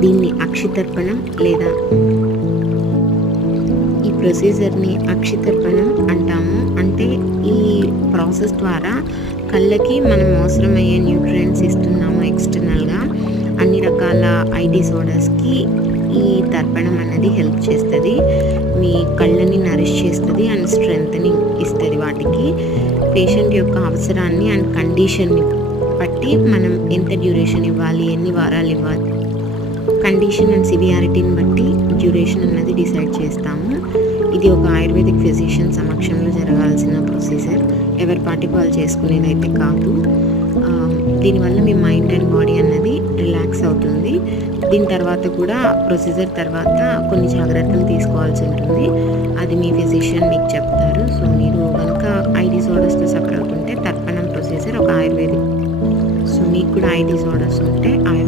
దీన్ని అక్షితర్పణం లేదా ఈ ప్రొసీజర్ని అక్షితర్పణం అంటాము. అంటే ఈ ప్రాసెస్ ద్వారా కళ్ళకి మనం అవసరమయ్యే న్యూట్రియంట్స్ ఇస్తున్నాము ఎక్స్టర్నల్గా. అన్ని రకాల ఐ డిసార్డర్స్కి ఈ తర్పణం అనేది హెల్ప్ చేస్తుంది. మీ కళ్ళని నరిష్ చేస్తుంది అండ్ స్ట్రెంథనింగ్ ఇస్తుంది. వాటికి పేషెంట్ యొక్క అవసరాన్ని అండ్ కండిషన్ని బట్టి మనం ఎంత డ్యూరేషన్ ఇవ్వాలి, ఎన్ని వారాలు ఇవ్వాలి, కండిషన్ అండ్ సివియారిటీని బట్టి డ్యూరేషన్ అన్నది డిసైడ్ చేస్తాము. ఇది ఒక ఆయుర్వేదిక్ ఫిజిషియన్ సమక్షంలో జరగాల్సిన ప్రొసీజర్. ఎవరి పాటికి వాళ్ళు చేసుకునేదైతే కాదు. దీనివల్ల మీ మైండ్ అండ్ బాడీ అన్నది రిలాక్స్ అవుతుంది. దీని తర్వాత కూడా ప్రొసీజర్ తర్వాత కొన్ని జాగ్రత్తలు తీసుకోవాల్సి ఉంటుంది. అది మీ ఫిజిషియన్ మీకు చెప్తారు. సో మీరు కనుక ఐ డిసార్డర్స్తో సఫర్ అవుతుంటే తర్పణం ప్రొసీజర్ ఒక ఆయుర్వేదిక్. సో మీకు కూడా ఐ డిసార్డర్స్ ఉంటే